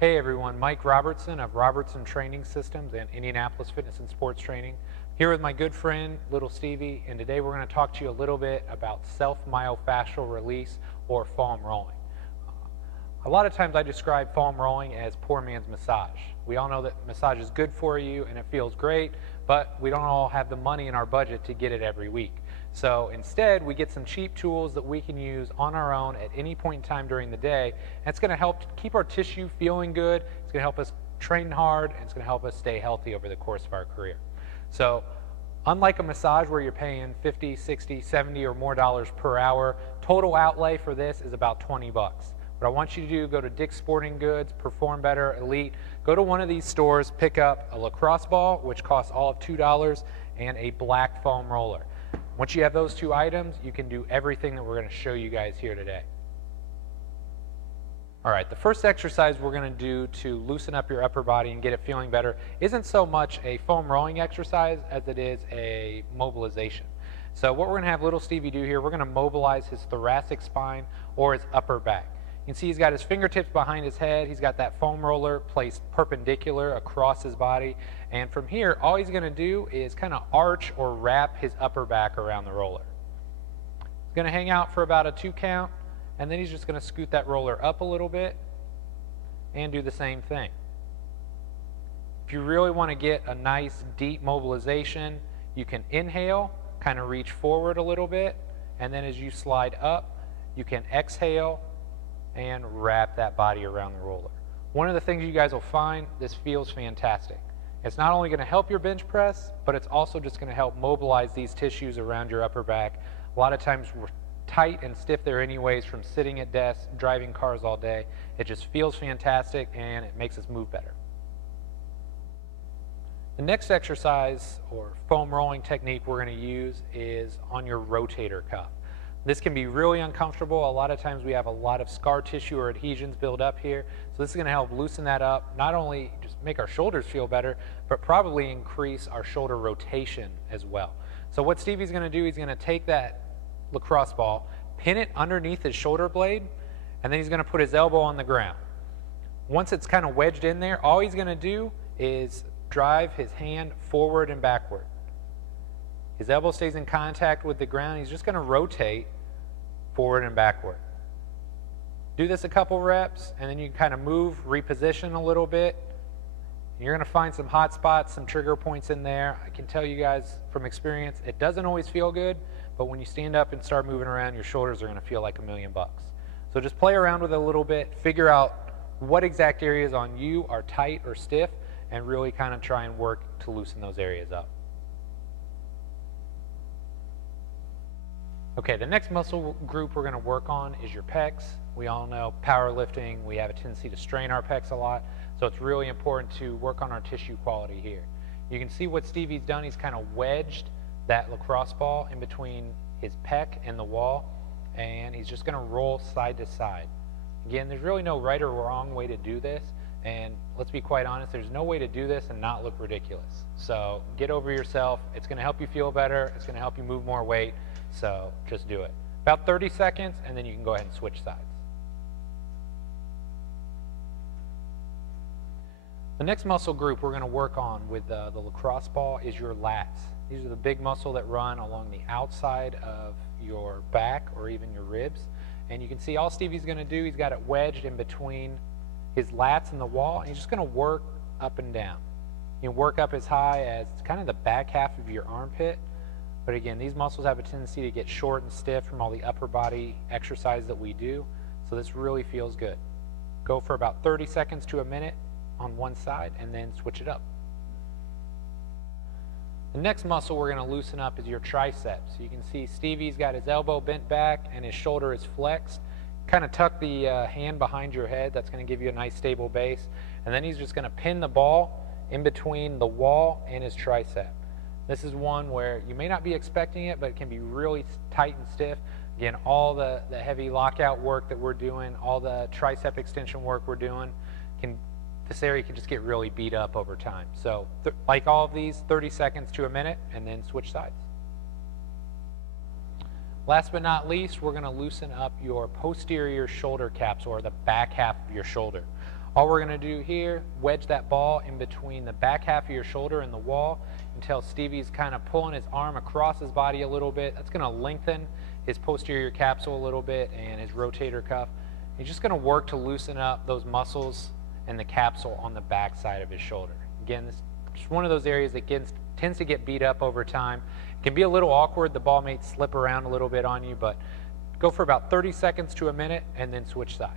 Hey everyone, Mike Robertson of Robertson Training Systems and Indianapolis Fitness and Sports Training. Here with my good friend, Little Stevie, and today we're going to talk to you a little bit about self-myofascial release or foam rolling. A lot of times I describe foam rolling as poor man's massage. We all know that massage is good for you and it feels great, but we don't all have the money in our budget to get it every week. So instead, we get some cheap tools that we can use on our own at any point in time during the day. And it's going to help keep our tissue feeling good. It's going to help us train hard, and it's going to help us stay healthy over the course of our career. So unlike a massage where you're paying $50, $60, $70 or more per hour, total outlay for this is about 20 bucks. What I want you to do, go to Dick's Sporting Goods, Perform Better, Elite, go to one of these stores, pick up a lacrosse ball, which costs all of $2, and a black foam roller. Once you have those two items, you can do everything that we're going to show you guys here today. All right, the first exercise we're going to do to loosen up your upper body and get it feeling better isn't so much a foam rolling exercise as it is a mobilization. So what we're going to have little Stevie do here, we're going to mobilize his thoracic spine or his upper back. You can see he's got his fingertips behind his head. He's got that foam roller placed perpendicular across his body. And from here, all he's going to do is kind of arch or wrap his upper back around the roller. He's going to hang out for about a 2 count, and then he's just going to scoot that roller up a little bit and do the same thing. If you really want to get a nice deep mobilization, you can inhale, kind of reach forward a little bit, and then as you slide up, you can exhale and wrap that body around the roller. One of the things you guys will find, this feels fantastic. It's not only going to help your bench press, but it's also just going to help mobilize these tissues around your upper back. A lot of times we're tight and stiff there anyways from sitting at desks, driving cars all day. It just feels fantastic and it makes us move better. The next exercise or foam rolling technique we're going to use is on your rotator cuff. This can be really uncomfortable. A lot of times we have a lot of scar tissue or adhesions build up here. So this is going to help loosen that up, not only just make our shoulders feel better, but probably increase our shoulder rotation as well. So what Stevie's going to do, he's going to take that lacrosse ball, pin it underneath his shoulder blade, and then he's going to put his elbow on the ground. Once it's kind of wedged in there, all he's going to do is drive his hand forward and backward. His elbow stays in contact with the ground. He's just going to rotate forward and backward. Do this a couple reps, and then you can kind of move, reposition a little bit. You're going to find some hot spots, some trigger points in there. I can tell you guys from experience, it doesn't always feel good, but when you stand up and start moving around, your shoulders are going to feel like $1,000,000 bucks. So just play around with it a little bit, figure out what exact areas on you are tight or stiff, and really kind of try and work to loosen those areas up. Okay, the next muscle group we're going to work on is your pecs. We all know powerlifting, we have a tendency to strain our pecs a lot, so it's really important to work on our tissue quality here. You can see what Stevie's done. He's kind of wedged that lacrosse ball in between his pec and the wall, and he's just going to roll side to side. Again, there's really no right or wrong way to do this, and let's be quite honest, there's no way to do this and not look ridiculous. So get over yourself. It's going to help you feel better. It's going to help you move more weight. So just do it. About 30 seconds, and then you can go ahead and switch sides. The next muscle group we're going to work on with the lacrosse ball is your lats. These are the big muscles that run along the outside of your back or even your ribs. And you can see all Stevie's going to do, he's got it wedged in between his lats and the wall, and he's just going to work up and down. You can work up as high as kind of the back half of your armpit. But again, these muscles have a tendency to get short and stiff from all the upper body exercise that we do. So this really feels good. Go for about 30 seconds to a minute on one side and then switch it up. The next muscle we're going to loosen up is your triceps. You can see Stevie's got his elbow bent back and his shoulder is flexed. Kind of tuck the hand behind your head. That's going to give you a nice stable base. And then he's just going to pin the ball in between the wall and his tricep. This is one where you may not be expecting it, but it can be really tight and stiff. Again, all the heavy lockout work that we're doing, all the tricep extension work we're doing, this area can just get really beat up over time. So like all of these, 30 seconds to a minute, and then switch sides. Last but not least, we're going to loosen up your posterior shoulder capsule, or the back half of your shoulder. All we're going to do here, wedge that ball in between the back half of your shoulder and the wall until Stevie's kind of pulling his arm across his body a little bit. That's going to lengthen his posterior capsule a little bit and his rotator cuff. He's just going to work to loosen up those muscles and the capsule on the back side of his shoulder. Again, this is one of those areas that tends to get beat up over time. It can be a little awkward. The ball may slip around a little bit on you, but go for about 30 seconds to a minute and then switch sides.